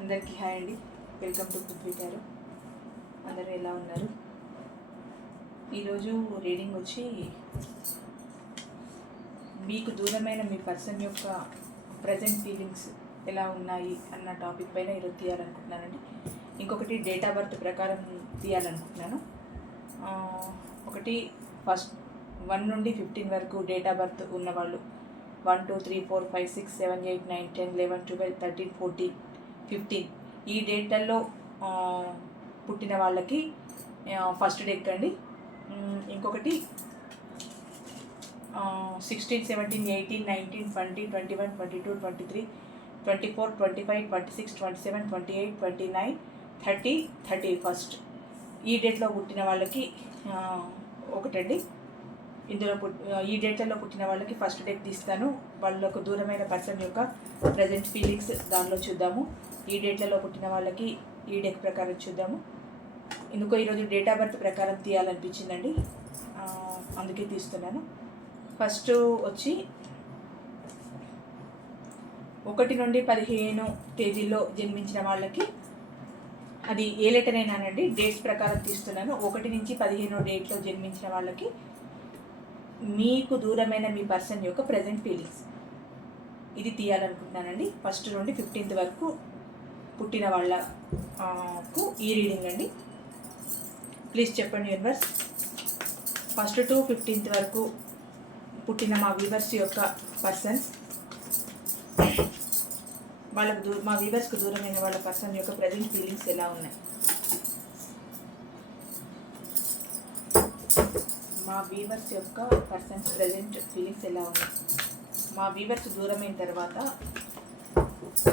అందరికీ హాయ్ అండి. Welcome to Prithvi గారు. అందరూ ఎలా ఉన్నారు? ఈరోజు రీడింగ్ వచ్చి మీకు దూరమైన మీ పర్సన్ యొక్క ప్రజెంట్ ఫీలింగ్స్ ఎలా ఉన్నాయి అన్న టాపిక్ పైన ఈరోజు తీయాలనుకుంటున్నానండి. ఇంకొకటి డేట్ ఆఫ్ బర్త్ ప్రకారం తీయాలనుకుంటున్నాను. ఒకటి ఫస్ట్ 1 నుండి 15 వరకు డేట్ ఆఫ్ బర్త్ ఉన్నవాళ్ళు 1 2 3 4 5 6 7 8 9 10 11 12 13 14 15 ఈ డేట్లలో పుట్టిన వాళ్ళకి ఫస్ట్ డేట్ అండి. ఇంకొకటి 16 17 18 19 20 21 22 23 24 25 26 27 28 29 30 31 ఈ డేట్లో పుట్టిన వాళ్ళకి ఒకటండి. ఇందులో ఈ డేట్లలో పుట్టిన వాళ్ళకి ఫస్ట్ డేట్ తీస్తాను. వాళ్ళకు దూరమైన పర్సన్ యొక్క ప్రజెంట్ ఫీలింగ్స్ దానిలో చూద్దాము. ఈ డేట్లలో పుట్టిన వాళ్ళకి ఈ డేట్ ప్రకారం చూద్దాము. ఎందుకో ఈరోజు డేట్ ఆఫ్ బర్త్ ప్రకారం తీయాలనిపించిందండి, అందుకే తీస్తున్నాను. ఫస్ట్ వచ్చి 1 నుండి 15 తేదీల్లో జన్మించిన వాళ్ళకి అది ఏ లెటర్ అయినానండి, డేట్స్ ప్రకారం తీస్తున్నాను. 1 నుంచి 15 డేట్లో జన్మించిన వాళ్ళకి మీకు దూరమైన మీ పర్సన్ యొక్క ప్రజెంట్ ఫీలింగ్స్ ఇది తీయాలనుకుంటున్నానండి. ఫస్ట్ నుండి 15th వరకు పుట్టిన వాళ్ళకు ఈ రీడింగ్ అండి. ప్లీజ్ చెప్పండి యూనివర్స్, ఫస్ట్ టు 15th వరకు పుట్టిన మా వ్యూవర్స్ యొక్క పర్సన్స్, వాళ్ళకు మా వ్యూవర్స్కి దూరమైన వాళ్ళ పర్సన్ యొక్క ప్రజెంట్ ఫీలింగ్స్ ఎలా ఉన్నాయి? మా వీవర్స్ యొక్క పర్సన్స్ ప్రజెంట్ ఫీలింగ్స్ ఎలా ఉన్నాయి? మా వీవర్స్ దూరమైన తర్వాత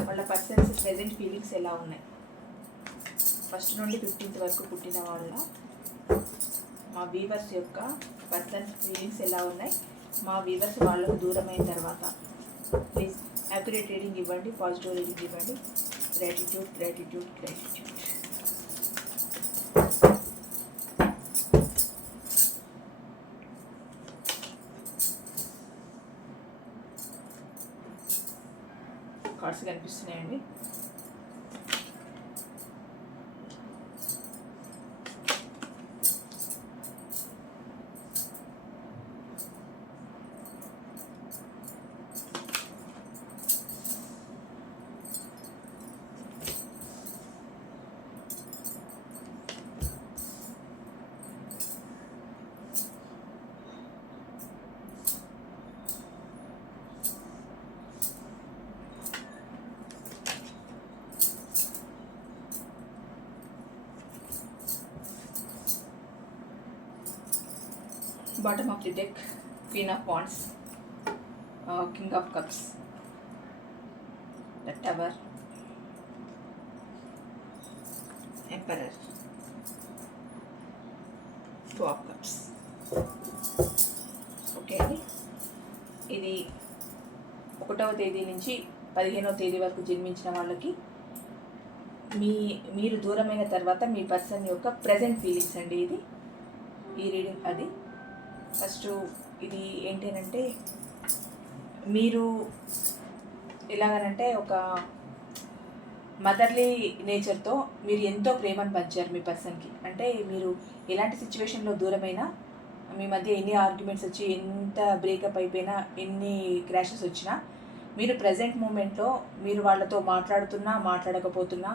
వాళ్ళ పర్సన్స్ ప్రజెంట్ ఫీలింగ్స్ ఎలా ఉన్నాయి? ఫస్ట్ నుండి 15th వరకు పుట్టిన వాళ్ళ మా వీవర్స్ యొక్క పర్సన్స్ ఫీలింగ్స్ ఎలా ఉన్నాయి? మా వీవర్స్ వాళ్ళకు దూరమైన తర్వాత ప్లీజ్ యాక్యురేట్ రీడింగ్ ఇవ్వండి, పాజిటివ్ రీడింగ్ ఇవ్వండి. Gratitude gratitude gratitude. కార్డ్స్ కనిపిస్తున్నాయండి. Bottom of the deck, Queen of Wands, King of Cups, the Tower, Emperor, 2 of Cups. Okay అండి, ఇది 1వ తేదీ నుంచి 15వ తేదీ వరకు జన్మించిన వాళ్ళకి మీరు దూరమైన తర్వాత మీ పర్సన్ యొక్క ప్రజెంట్ ఫీలింగ్స్ అండి. ఇది ఈ రీడింగ్ అది. ఫస్ట్ ఇది ఏంటంటే, మీరు ఎలాగనంటే ఒక మదర్లీ నేచర్తో మీరు ఎంతో ప్రేమను పంచారు మీ పర్సన్కి. అంటే మీరు ఎలాంటి సిచ్యువేషన్లో దూరమైనా, మీ మధ్య ఎన్ని ఆర్గ్యుమెంట్స్ వచ్చి, ఎంత బ్రేకప్ అయిపోయినా, ఎన్ని క్రాషెస్ వచ్చినా, మీరు ప్రజెంట్ మూమెంట్లో మీరు వాళ్ళతో మాట్లాడుతున్నా మాట్లాడకపోతున్నా,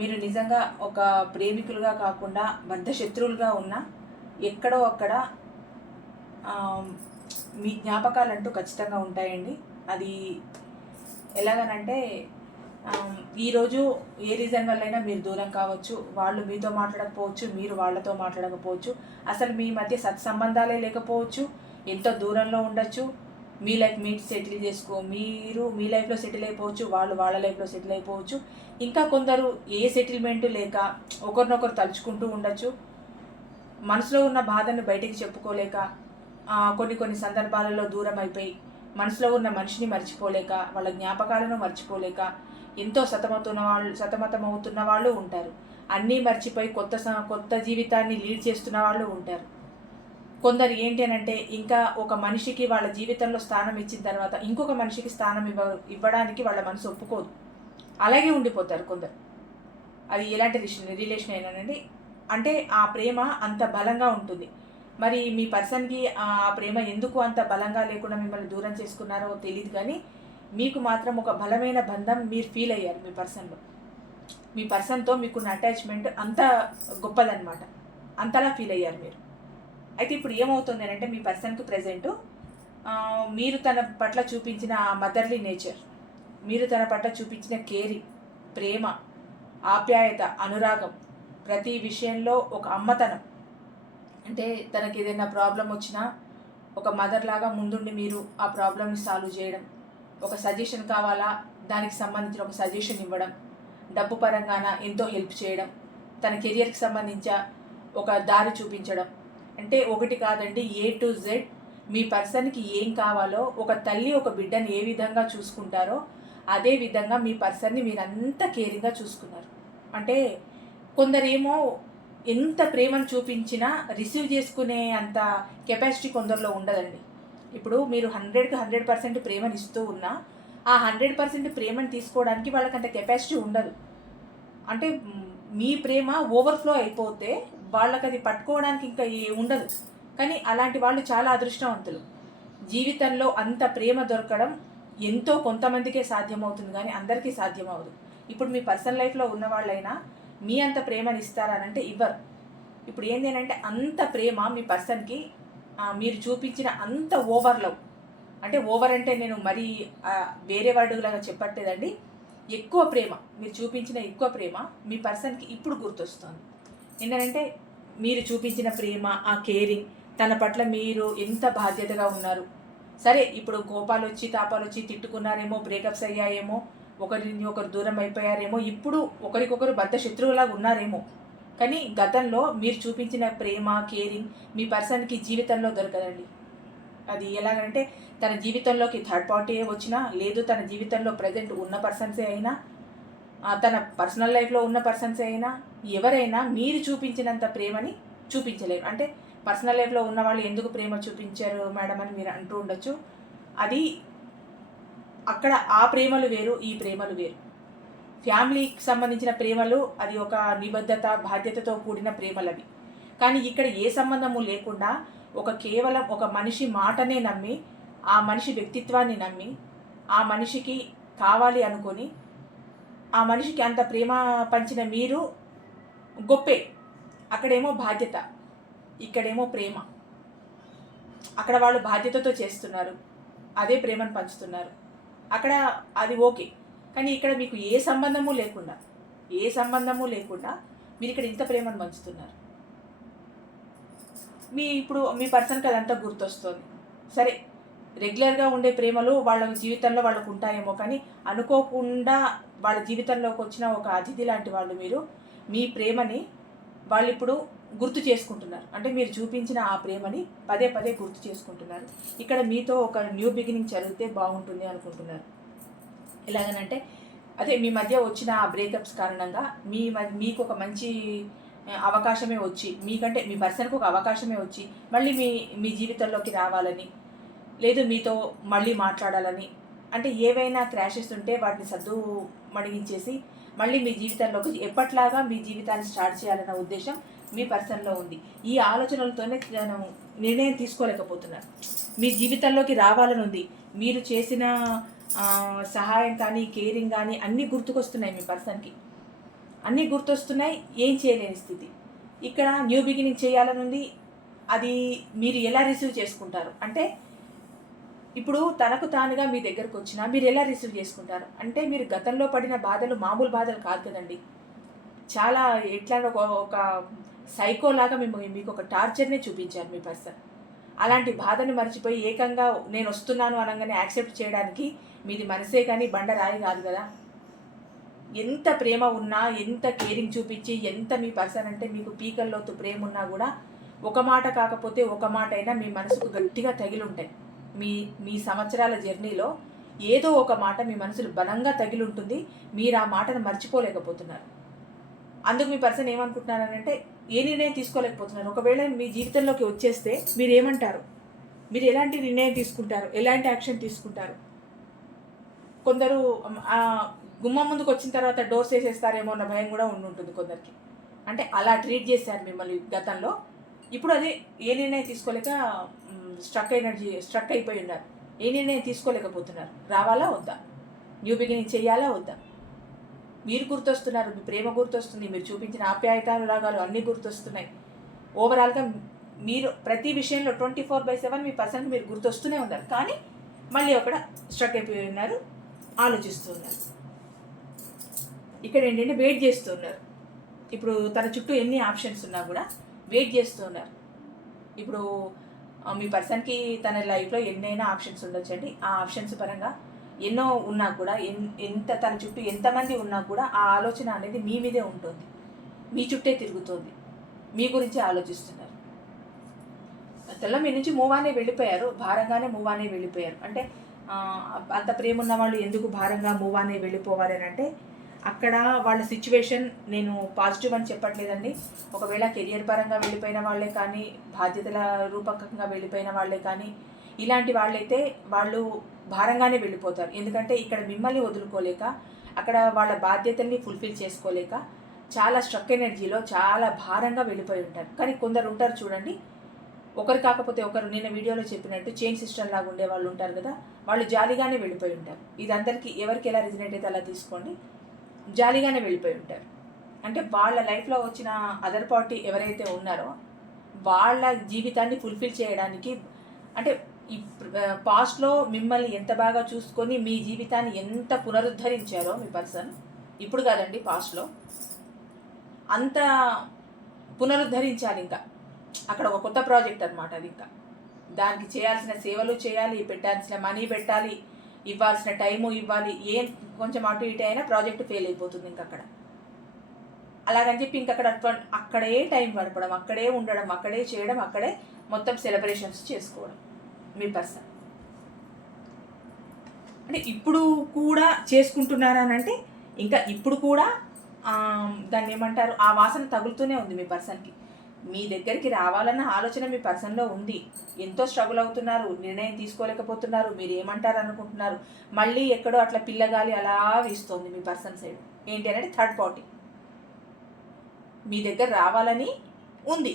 మీరు నిజంగా ఒక ప్రేమికులుగా కాకుండా బద్ధ శత్రువులుగా ఉన్నా, ఎక్కడో అక్కడ మీ జ్ఞాపకాలంటూ ఖచ్చితంగా ఉంటాయండి. అది ఎలాగనంటే, ఈరోజు ఏ రీజన్ వల్లైనా మీరు దూరం కావచ్చు, వాళ్ళు మీతో మాట్లాడకపోవచ్చు, మీరు వాళ్ళతో మాట్లాడకపోవచ్చు, అసలు మీ మధ్య సత్సంబంధాలే లేకపోవచ్చు, ఎంతో దూరంలో ఉండొచ్చు. మీ లైఫ్ మీరు సెటిల్ మీరు మీ లైఫ్లో సెటిల్ అయిపోవచ్చు, వాళ్ళు వాళ్ళ లైఫ్లో సెటిల్ అయిపోవచ్చు. ఇంకా కొందరు ఏ సెటిల్మెంటు లేక ఒకరినొకరు తలుచుకుంటూ ఉండొచ్చు. మనసులో ఉన్న బాధను బయటికి చెప్పుకోలేక, కొన్ని సందర్భాలలో దూరం అయిపోయి, మనసులో ఉన్న మనిషిని మర్చిపోలేక, వాళ్ళ జ్ఞాపకాలను మర్చిపోలేక ఎంతో సతమతమవుతున్న వాళ్ళు ఉంటారు. అన్నీ మర్చిపోయి కొత్త జీవితాన్ని లీడ్ చేస్తున్న వాళ్ళు ఉంటారు. కొందరు ఏంటి అనంటే, ఇంకా ఒక మనిషికి వాళ్ళ జీవితంలో స్థానం ఇచ్చిన తర్వాత ఇంకొక మనిషికి స్థానం ఇవ్వడానికి వాళ్ళ మనసు ఒప్పుకోదు. అలాగే ఉండిపోతారు కొందరు. అది ఎలాంటి రిలేషన్ అయినానండి. అంటే ఆ ప్రేమ అంత బలంగా ఉంటుంది. మరి మీ పర్సన్‌కి ఆ ప్రేమ ఎందుకు అంత బలంగా లేకుండా మిమ్మల్ని దూరం చేసుకున్నారో తెలీదు కానీ, మీకు మాత్రం ఒక బలమైన బంధం మీరు ఫీల్ అయ్యారు మీ పర్సన్‌లో. మీ పర్సన్‌తో మీకున్న అటాచ్‌మెంట్ అంత గొప్పదనమాట. అంతలా ఫీల్ అయ్యారు మీరు. అయితే ఇప్పుడు ఏమవుతుంది అనంటే మీ పర్సన్‌కి ప్రెజెంటు మీరు తన పట్ల చూపించిన ఆ మదర్లీ నేచర్, మీరు తన పట్ల చూపించిన కేరింగ్, ప్రేమ, ఆప్యాయత, అనురాగం, ప్రతి విషయంలో ఒక అమ్మతనం. అంటే తనకి ఏదైనా ప్రాబ్లం వచ్చినా ఒక మదర్ లాగా ముందుండి మీరు ఆ ప్రాబ్లమ్ని సాల్వ్ చేయడం, ఒక సజెషన్ కావాలా దానికి సంబంధించిన ఒక సజెషన్ ఇవ్వడం, డబ్బు పరంగాన ఎంతో హెల్ప్ చేయడం, తన కెరియర్కి సంబంధించిన ఒక దారి చూపించడం. అంటే ఒకటి కాదండి, ఏ టు జెడ్ మీ పర్సన్కి ఏం కావాలో ఒక తల్లి ఒక బిడ్డని ఏ విధంగా చూసుకుంటారో అదే విధంగా మీ పర్సన్ని మీరంతా కేరింగ్గా చూసుకున్నారు. అంటే కొందరేమో ఎంత ప్రేమను చూపించినా రిసీవ్ చేసుకునే అంత కెపాసిటీ కొందరిలో ఉండదండి. ఇప్పుడు మీరు 100కి 100% ప్రేమను ఇస్తూ ఉన్నా ఆ 100% ప్రేమను తీసుకోవడానికి వాళ్ళకి అంత కెపాసిటీ ఉండదు. అంటే మీ ప్రేమ ఓవర్ఫ్లో అయిపోతే వాళ్ళకి అది పట్టుకోవడానికి ఇంకా ఉండదు. కానీ అలాంటి వాళ్ళు చాలా అదృష్టవంతులు. జీవితంలో అంత ప్రేమ దొరకడం ఎంతో కొంతమందికే సాధ్యమవుతుంది కానీ అందరికీ సాధ్యమవదు. ఇప్పుడు మీ పర్సనల్ లైఫ్లో ఉన్న వాళ్ళైనా మీ అంత ప్రేమని ఇస్తారనంటే ఇవ్వరు. ఇప్పుడు ఏంటి అంటే అంత ప్రేమ మీ పర్సన్కి మీరు చూపించిన అంత ఓవర్ లవ్, అంటే ఓవర్ అంటే నేను మరీ వేరే వర్డ్లాగా చెప్పట్లేదండి, ఎక్కువ ప్రేమ మీరు చూపించిన ఎక్కువ ప్రేమ మీ పర్సన్కి ఇప్పుడు గుర్తొస్తుంది. ఏంటంటే మీరు చూపించిన ప్రేమ, ఆ కేరింగ్, తన పట్ల మీరు ఎంత బాధ్యతగా ఉన్నారు. సరే ఇప్పుడు కోపాలు వచ్చి తాపాలు వచ్చి తిట్టుకున్నారేమో, బ్రేకప్స్ అయ్యాయేమో, ఒకరిని ఒకరు దూరం అయిపోయారేమో, ఇప్పుడు ఒకరికొకరు బద్ధ శత్రువులాగా ఉన్నారేమో, కానీ గతంలో మీరు చూపించిన ప్రేమ, కేరింగ్ మీ పర్సన్కి జీవితంలో దొరకదండి. అది ఎలాగంటే తన జీవితంలోకి థర్డ్ పార్టీ వచ్చినా, లేదు తన జీవితంలో ప్రజెంట్ ఉన్న పర్సన్సే అయినా, తన పర్సనల్ లైఫ్లో ఉన్న పర్సన్సే అయినా, ఎవరైనా మీరు చూపించినంత ప్రేమని చూపించలేరు. అంటే పర్సనల్ లైఫ్లో ఉన్న వాళ్ళు ఎందుకు ప్రేమ చూపించారు మేడం అని మీరు అంటూ ఉండొచ్చు. అది అక్కడ ఆ ప్రేమలు వేరు, ఈ ప్రేమలు వేరు. ఫ్యామిలీకి సంబంధించిన ప్రేమలు అది ఒక నిబద్ధత, బాధ్యతతో కూడిన ప్రేమలు అవి. కానీ ఇక్కడ ఏ సంబంధము లేకుండా కేవలం ఒక మనిషి మాటనే నమ్మి, ఆ మనిషి వ్యక్తిత్వాన్ని నమ్మి, ఆ మనిషికి కావాలి అనుకొని, ఆ మనిషికి అంత ప్రేమ పంచిన మీరు గొప్పే. అక్కడేమో బాధ్యత, ఇక్కడేమో ప్రేమ. అక్కడ వాళ్ళు బాధ్యతతో చేస్తున్నారు, అదే ప్రేమను పంచుతున్నారు. అక్కడ అది ఓకే. కానీ ఇక్కడ మీకు ఏ సంబంధము లేకుండా మీరు ఇక్కడ ఇంత ప్రేమను పంచుతున్నారు. ఇప్పుడు మీ పర్సన్కి అదంతా గుర్తొస్తుంది. సరే రెగ్యులర్గా ఉండే ప్రేమలు వాళ్ళ జీవితంలో వాళ్ళకు ఉంటాయేమో, కానీ అనుకోకుండా వాళ్ళ జీవితంలోకి వచ్చిన ఒక అతిథి లాంటి వాళ్ళు మీరు. మీ ప్రేమని వాళ్ళు ఇప్పుడు గుర్తు చేసుకుంటున్నారు. అంటే మీరు చూపించిన ఆ ప్రేమని పదే పదే గుర్తు చేసుకుంటున్నారు. ఇక్కడ మీతో ఒక న్యూ బిగినింగ్ జరిగితే బాగుంటుంది అనుకుంటున్నారు. ఎలాగనంటే అదే మీ మధ్య వచ్చిన ఆ బ్రేకప్స్ కారణంగా మీకు ఒక మంచి అవకాశమే వచ్చి, మీకంటే మీ పర్సన్కి ఒక అవకాశమే వచ్చి మళ్ళీ మీ జీవితంలోకి రావాలని, లేదు మీతో మళ్ళీ మాట్లాడాలని, అంటే ఏవైనా క్రాషెస్ ఉంటే వాటిని సర్దు మణిగించేసి మళ్ళీ మీ జీవితంలోకి ఎప్పట్లాగా మీ జీవితాన్ని స్టార్ట్ చేయాలన్న ఉద్దేశం మీ పర్సన్లో ఉంది. ఈ ఆలోచనలతోనే నేను నిర్ణయం తీసుకోలేకపోతున్నాను. మీ జీవితంలోకి రావాలని ఉంది. మీరు చేసిన సహాయం కానీ, కేరింగ్ కానీ అన్నీ గుర్తుకొస్తున్నాయి మీ పర్సన్కి. అన్నీ గుర్తొస్తున్నాయి, ఏం చేయలేని స్థితి. ఇక్కడ న్యూ బిగినింగ్ చేయాలని ఉంది. అది మీరు ఎలా రిసీవ్ చేసుకుంటారు అంటే, ఇప్పుడు తనకు తానుగా మీ దగ్గరకు వచ్చినా మీరు ఎలా రిసీవ్ చేసుకుంటారు అంటే, మీరు గతంలో పడిన బాధలు మామూలు బాధలు కాదు కదండి. చాలా ఎట్లా ఒక సైకోలాగా మీకు ఒక టార్చర్నే చూపించారు మీ పర్సన్. అలాంటి బాధను మర్చిపోయి ఏకంగా నేను వస్తున్నాను అనగానే యాక్సెప్ట్ చేయడానికి మీది మనసే కానీ బండరాయి కాదు కదా. ఎంత ప్రేమ ఉన్నా, ఎంత కేరింగ్ చూపించి, ఎంత మీ పర్సన్ అంటే మీకు పీకల్లోతు ప్రేమ ఉన్నా కూడా ఒక మాట కాకపోతే ఒక మాట అయినా మీ మనసుకు గట్టిగా తగిలి ఉంటాయి. మీ సంవత్సరాల జర్నీలో ఏదో ఒక మాట మీ మనసులు బలంగా తగిలి ఉంటుంది. మీరు ఆ మాటను మర్చిపోలేకపోతున్నారు. అందుకు మీ పర్సన్ ఏమనుకుంటున్నారంటే ఏ నిర్ణయం తీసుకోలేకపోతున్నారు. ఒకవేళ మీ జీవితంలోకి వచ్చేస్తే మీరు ఏమంటారు, మీరు ఎలాంటి నిర్ణయం తీసుకుంటారు, ఎలాంటి యాక్షన్ తీసుకుంటారు. కొందరు గుమ్మం ముందుకు వచ్చిన తర్వాత డోర్స్ వేసేస్తారేమో అన్న భయం కూడా ఉంటుంది కొందరికి. అంటే అలా ట్రీట్ చేశారు మిమ్మల్ని గతంలో. ఇప్పుడు అదే ఏ నిర్ణయం తీసుకోలేక స్ట్రక్ అయిపోయి ఉన్నారు. ఏ నిర్ణయం తీసుకోలేకపోతున్నారు. రావాలా వద్దా, న్యూ బిగినింగ్ చేయాలా వద్దా. మీరు గుర్తొస్తున్నారు, మీ ప్రేమ గుర్తొస్తుంది, మీరు చూపించిన ఆప్యాయతాలు రాగాలు అన్నీ గుర్తొస్తున్నాయి. ఓవరాల్గా మీరు ప్రతి విషయంలో 24/7 మీ పర్సన్కి మీరు గుర్తొస్తూనే ఉన్నారు. కానీ మళ్ళీ అక్కడ స్ట్రక్ అయిపోయి ఉన్నారు, ఆలోచిస్తున్నారు. ఇక్కడ ఏంటంటే వెయిట్ చేస్తున్నారు. ఇప్పుడు తన చుట్టూ ఎన్ని ఆప్షన్స్ ఉన్నా కూడా వెయిట్ చేస్తూ ఉన్నారు. ఇప్పుడు మీ పర్సన్కి తన లైఫ్లో ఎన్నైనా ఆప్షన్స్ ఉండొచ్చండి. ఆ ఆప్షన్స్ పరంగా ఎన్నో ఉన్నా కూడా తన చుట్టూ ఎంతమంది ఉన్నా కూడా ఆ ఆలోచన అనేది మీ మీదే ఉంటుంది, మీ చుట్టే తిరుగుతుంది, మీ గురించి ఆలోచిస్తున్నారు. గతంలో మీ నుంచి మూవ్ అనే వెళ్ళిపోయారు, భారంగానే మూవ్ అనే వెళ్ళిపోయారు. అంటే అంత ప్రేమ ఉన్న వాళ్ళు ఎందుకు భారంగా మూవ్ అనే వెళ్ళిపోవాలి అని అంటే, అక్కడ వాళ్ళ సిచ్యువేషన్ నేను పాజిటివ్ అని చెప్పట్లేదండి. ఒకవేళ కెరియర్ పరంగా వెళ్ళిపోయిన వాళ్ళే కానీ, బాధ్యతల రూపకంగా వెళ్ళిపోయిన వాళ్ళే కానీ, ఇలాంటి వాళ్ళైతే వాళ్ళు భారంగానే వెళ్ళిపోతారు. ఎందుకంటే ఇక్కడ మిమ్మల్ని వదులుకోలేక, అక్కడ వాళ్ళ బాధ్యతల్ని ఫుల్ఫిల్ చేసుకోలేక చాలా స్ట్రక్ ఎనర్జీలో చాలా భారంగా వెళ్ళిపోయి ఉంటారు. కానీ కొందరు ఉంటారు చూడండి, ఒకరు కాకపోతే ఒకరు, నేను వీడియోలో చెప్పినట్టు చైన్ సిస్టమ్ లాగా ఉండే వాళ్ళు ఉంటారు కదా, వాళ్ళు జాలీగానే వెళ్ళిపోయి ఉంటారు. ఇది అందరికీ ఎవరికి ఎలా రిజనేట్ అయితే అలా తీసుకోండి. జాలీగానే వెళ్ళిపోయి ఉంటారు. అంటే వాళ్ళ లైఫ్లో వచ్చిన అదర్ పార్టీ ఎవరైతే ఉన్నారో వాళ్ళ జీవితాన్ని ఫుల్ఫిల్ చేయడానికి, అంటే ఈ పాస్ట్లో మిమ్మల్ని ఎంత బాగా చూసుకొని మీ జీవితాన్ని ఎంత పునరుద్ధరించారో మీ పర్సన్, ఇప్పుడు కాదండి పాస్ట్లో అంత పునరుద్ధరించాలి. ఇంకా అక్కడ ఒక కొత్త ప్రాజెక్ట్ అనమాట అది. ఇంకా దానికి చేయాల్సిన సేవలు చేయాలి, పెట్టాల్సిన మనీ పెట్టాలి, ఇవ్వాల్సిన టైము ఇవ్వాలి. ఏం కొంచెం అటు ఇటు అయినా ప్రాజెక్ట్ ఫెయిల్ అయిపోతుంది. ఇంక అక్కడ అలాగని చెప్పి ఇంకక్కడ అక్కడే టైం గడపడం, అక్కడే ఉండడం, అక్కడే చేయడం, అక్కడే మొత్తం సెలబ్రేషన్స్ చేసుకోవడం మీ పర్సన్. అంటే ఇప్పుడు కూడా చేసుకుంటున్నారా అని అంటే, ఇంకా ఇప్పుడు కూడా దాన్ని ఏమంటారు, ఆ వాసన తగులుతూనే ఉంది మీ పర్సన్కి. మీ దగ్గరికి రావాలన్న ఆలోచన మీ పర్సన్లో ఉంది. ఎంతో స్ట్రగుల్ అవుతున్నారు, నిర్ణయం తీసుకోలేకపోతున్నారు, మీరు ఏమంటారు అనుకుంటున్నారు. మళ్ళీ ఎక్కడో అట్లా పిల్లగాలి అలా వీస్తోంది మీ పర్సన్ సైడ్. ఏంటి అంటే థర్డ్ పార్టీ మీ దగ్గర రావాలని ఉంది,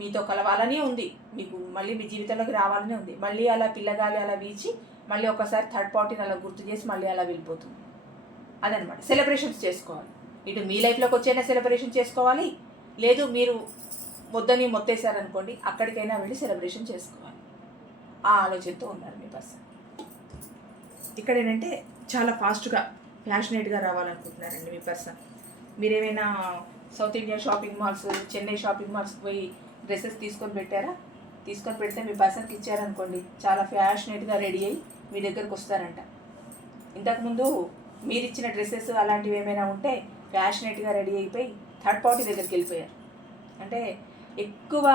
మీతో కలవాలని ఉంది, మీకు మళ్ళీ మీ జీవితంలోకి రావాలని ఉంది. మళ్ళీ అలా పిల్లగాలి అలా వీచి మళ్ళీ ఒకసారి థర్డ్ పార్టీని అలా గుర్తు చేసి మళ్ళీ అలా వెళ్ళిపోతుంది. అదనమాట. సెలబ్రేషన్స్ చేసుకోవాలి. ఇటు మీ లైఫ్లోకి వచ్చైనా సెలబ్రేషన్ చేసుకోవాలి, లేదు మీరు వద్దని మొత్తేసారనుకోండి, అక్కడికైనా వెళ్ళి సెలబ్రేషన్ చేసుకోవాలి. ఆ ఆలోచనతో ఉన్నారు మీ పర్సన్. ఇక్కడ ఏంటంటే చాలా ఫాస్ట్గా ప్యాషనేట్గా రావాలనుకుంటున్నారండి మీ పర్సన్. మీరేమైనా south India shopping malls, Chennai shopping మాల్స్కి పోయి డ్రెస్సెస్ తీసుకొని పెట్టారా? తీసుకొని పెడితే మీ పర్సన్కి ఇచ్చారనుకోండి, చాలా ఫ్యాషనేట్గా రెడీ అయ్యి మీ దగ్గరకు వస్తారంట. ఇంతకుముందు మీరు ఇచ్చిన డ్రెస్సెస్ అలాంటివి ఏమైనా ఉంటే ఫ్యాషనేట్గా రెడీ అయిపోయి థర్డ్ పార్టీ దగ్గరికి వెళ్ళిపోయారు. అంటే ఎక్కువ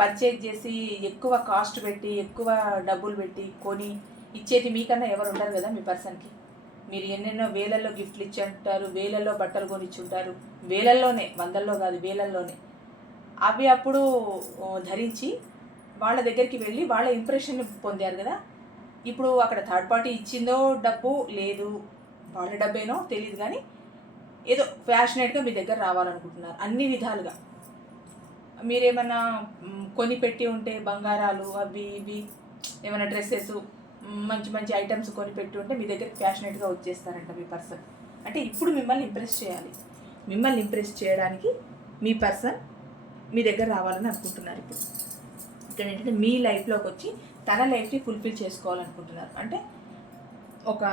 పర్చేజ్ చేసి, ఎక్కువ కాస్ట్ పెట్టి, ఎక్కువ డబ్బులు పెట్టి కొని ఇచ్చేది మీకన్నా ఎవరు ఉండరు కదా మీ పర్సన్కి. మీరు ఎన్నెన్నో వేలల్లో గిఫ్ట్లు ఇచ్చి ఉంటారు, వేలల్లో బట్టలు కొనిచ్చుంటారు, వేలల్లోనే, వందల్లో కాదు వేలల్లోనే. అవి అప్పుడు ధరించి వాళ్ళ దగ్గరికి వెళ్ళి వాళ్ళ ఇంప్రెషన్ పొందారు కదా. ఇప్పుడు అక్కడ థర్డ్ పార్టీ ఇచ్చిందో డబ్బు లేదు, వాళ్ళ డబ్బేనో తెలియదు, కానీ ఏదో ఫ్యాషనేట్గా మీ దగ్గర రావాలనుకుంటున్నారు అన్ని విధాలుగా. మీరేమన్నా కొని పెట్టి ఉంటే బంగారాలు అవి ఇవి ఏమైనా డ్రెస్సెస్ మంచి మంచి ఐటమ్స్ కొని పెట్టి ఉంటే మీ దగ్గర ఫ్యాషనేట్గా వచ్చేస్తారంట మీ పర్సన్. అంటే ఇప్పుడు మిమ్మల్ని ఇంప్రెస్ చేయాలి. మిమ్మల్ని ఇంప్రెస్ చేయడానికి మీ పర్సన్ మీ దగ్గర రావాలని అనుకుంటున్నారు. ఇప్పుడు ఇక్కడ ఏంటంటే మీ లైఫ్లోకి వచ్చి తన లైఫ్ని ఫుల్ఫిల్ చేసుకోవాలనుకుంటున్నారు. అంటే ఒక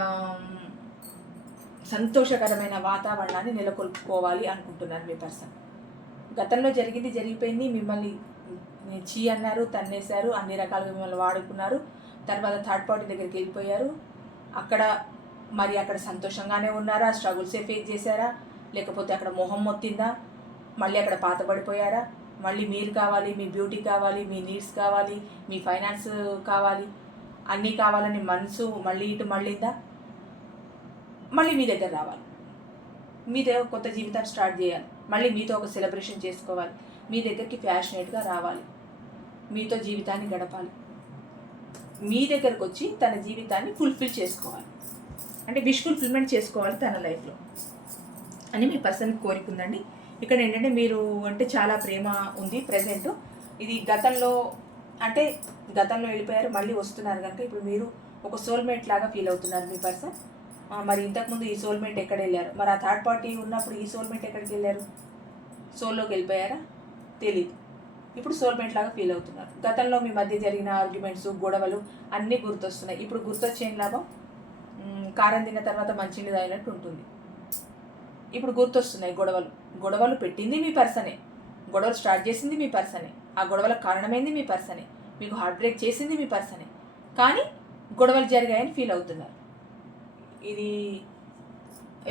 సంతోషకరమైన వాతావరణాన్ని నెలకొల్పుకోవాలి అనుకుంటున్నారు మీ పర్సన్. గతంలో జరిగిపోయింది. మిమ్మల్ని చీ అన్నారు, తన్నేశారు, అన్ని రకాలుగా మిమ్మల్ని వాడుకున్నారు. తర్వాత థర్డ్ పార్టీ దగ్గరికి వెళ్ళిపోయారు. అక్కడ సంతోషంగానే ఉన్నారా? స్ట్రగుల్సే ఫేస్ చేశారా? లేకపోతే అక్కడ మొహం మొత్తిందా? మళ్ళీ అక్కడ పాతబడిపోయారా? మళ్ళీ మీరు కావాలి, మీ బ్యూటీ కావాలి, మీ నీడ్స్ కావాలి, మీ ఫైనాన్స్ కావాలి, అన్నీ కావాలని మనసు మళ్ళీ ఇటు మళ్ళీందా? మళ్ళీ మీ దగ్గర రావాలి, మీతో కొత్త జీవితాన్ని స్టార్ట్ చేయాలి, మళ్ళీ మీతో ఒక సెలబ్రేషన్ చేసుకోవాలి, మీ దగ్గరికి ఫ్యాషనేట్గా రావాలి, మీతో జీవితాన్ని గడపాలి, మీ దగ్గరకు వచ్చి తన జీవితాన్ని ఫుల్ఫిల్ చేసుకోవాలి. అంటే విష్ ఫుల్ఫిల్మెంట్ చేసుకోవాలి తన లైఫ్లో అని మీ పర్సన్కి కోరిక ఉందండి. ఇక్కడ ఏంటంటే మీరు అంటే చాలా ప్రేమ ఉంది ప్రజెంట్. ఇది గతంలో అంటే గతంలో వెళ్ళిపోయారు, మళ్ళీ వస్తున్నారు కనుక ఇప్పుడు మీరు ఒక సోల్మేట్ లాగా ఫీల్ అవుతున్నారు మీ పర్సన్. మరి ఇంతకుముందు ఈ సోల్మేట్ ఎక్కడ వెళ్ళారు? మరి ఆ థర్డ్ పార్టీ ఉన్నప్పుడు ఈ సోల్మేట్ ఎక్కడికి వెళ్ళారు? సోల్లోకి వెళ్ళిపోయారా? తెలీదు. ఇప్పుడు సోల్మేట్ లాగా ఫీల్ అవుతున్నారు. గతంలో మీ మధ్య జరిగిన ఆర్గ్యుమెంట్స్, గొడవలు అన్నీ గుర్తొస్తున్నాయి. ఇప్పుడు గుర్తొచ్చేం లాభం? కారం తిన్న తర్వాత మంచిని తాగినట్టు ఉంటుంది. ఇప్పుడు గుర్తొస్తున్నాయి గొడవలు పెట్టింది మీ పర్సనే, గొడవలు స్టార్ట్ చేసింది మీ పర్సనే, ఆ గొడవలకు కారణమైంది మీ పర్సనే, మీకు హార్ట్ బ్రేక్ చేసింది మీ పర్సనే. కానీ గొడవలు జరిగాయని ఫీల్ అవుతున్నారు. ఇది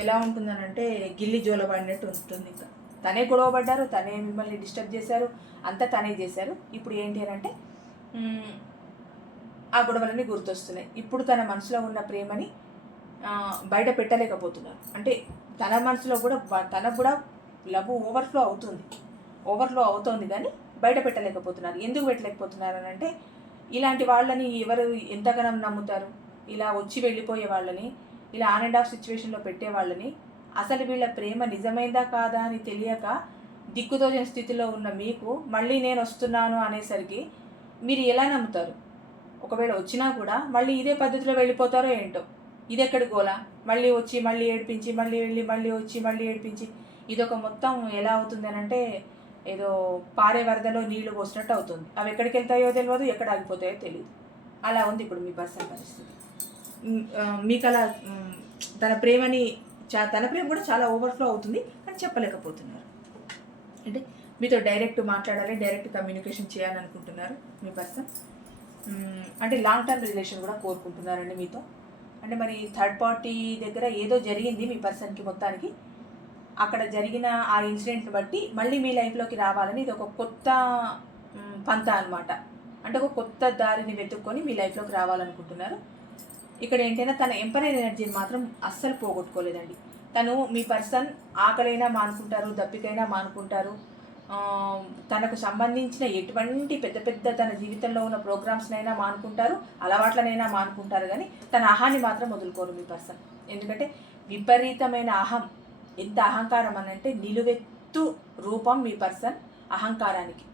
ఎలా ఉంటుందనంటే గిల్లి జోలబడినట్టు ఉంటుంది. ఇంకా తనే గొడవ పడ్డారు, తనే మిమ్మల్ని డిస్టర్బ్ చేశారు, అంతా తనే చేశారు. ఇప్పుడు ఏంటి అని అంటే ఆ గొడవలన్నీ గుర్తొస్తున్నాయి. ఇప్పుడు తన మనసులో ఉన్న ప్రేమని బయట పెట్టలేకపోతున్నారు. అంటే తన మనసులో కూడా తనకు కూడా లవ్ ఓవర్ఫ్లో అవుతుంది కానీ బయట పెట్టలేకపోతున్నారు. ఎందుకు పెట్టలేకపోతున్నారు అని అంటే ఇలాంటి వాళ్ళని ఎవరు ఎంతగానం నమ్ముతారు? ఇలా వచ్చి వెళ్ళిపోయే వాళ్ళని, ఇలా ఆన్ అండ్ ఆఫ్ సిచ్యువేషన్లో పెట్టే వాళ్ళని, అసలు వీళ్ళ ప్రేమ నిజమైందా కాదా అని తెలియక దిక్కుతోచని స్థితిలో ఉన్న మీకు మళ్ళీ నేను వస్తున్నాను అనేసరికి మీరు ఎలా నమ్ముతారు? ఒకవేళ వచ్చినా కూడా మళ్ళీ ఇదే పద్ధతిలో వెళ్ళిపోతారో ఏంటో. ఇది ఎక్కడి గోలా? మళ్ళీ వచ్చి మళ్ళీ ఏడిపించి, మళ్ళీ వెళ్ళి మళ్ళీ వచ్చి మళ్ళీ ఏడిపించి, ఇదొక మొత్తం ఎలా అవుతుంది అని అంటే ఏదో పారే వరదలో నీళ్లు పోసినట్టు అవుతుంది. అవి ఎక్కడికి వెళ్తాయో తెలియదు, ఎక్కడ ఆగిపోతాయో తెలియదు. అలా ఉంది ఇప్పుడు మీ పర్సనల్ పరిస్థితి. మీకు అలా తన ప్రేమ కూడా చాలా ఓవర్ఫ్లో అవుతుంది అని చెప్పలేకపోతున్నారు. అంటే మీతో డైరెక్ట్ మాట్లాడాలి, డైరెక్ట్ కమ్యూనికేషన్ చేయాలనుకుంటున్నారు మీ పర్సన్. అంటే లాంగ్ టర్మ్ రిలేషన్ కూడా కోరుకుంటున్నారండి మీతో. అంటే మరి థర్డ్ పార్టీ దగ్గర ఏదో జరిగింది మీ పర్సన్కి మొత్తానికి. అక్కడ జరిగిన ఆ ఇన్సిడెంట్ని బట్టి మళ్ళీ మీ లైఫ్లోకి రావాలని ఇది ఒక కొత్త పంత అనమాట. అంటే ఒక కొత్త దారిని వెతుక్కొని మీ లైఫ్లోకి రావాలనుకుంటున్నారు. ఇక్కడ ఏంటైనా తన ఎంపరైర్ ఎనర్జీని మాత్రం అస్సలు పోగొట్టుకోలేదండి. తను మీ పర్సన్ ఆకలైనా మానుకుంటారు, దప్పికైనా మానుకుంటారు, తనకు సంబంధించిన ఎటువంటి పెద్ద పెద్ద తన జీవితంలో ఉన్న ప్రోగ్రామ్స్నైనా మానుకుంటారు, అలవాట్లనైనా మానుకుంటారు, కానీ తన అహాన్ని మాత్రం వదులుకోరు మీ పర్సన్. ఎందుకంటే విపరీతమైన అహం. ఎంత అహంకారం అని అంటే నిలువెత్తు రూపం మీ పర్సన్ అహంకారానికి.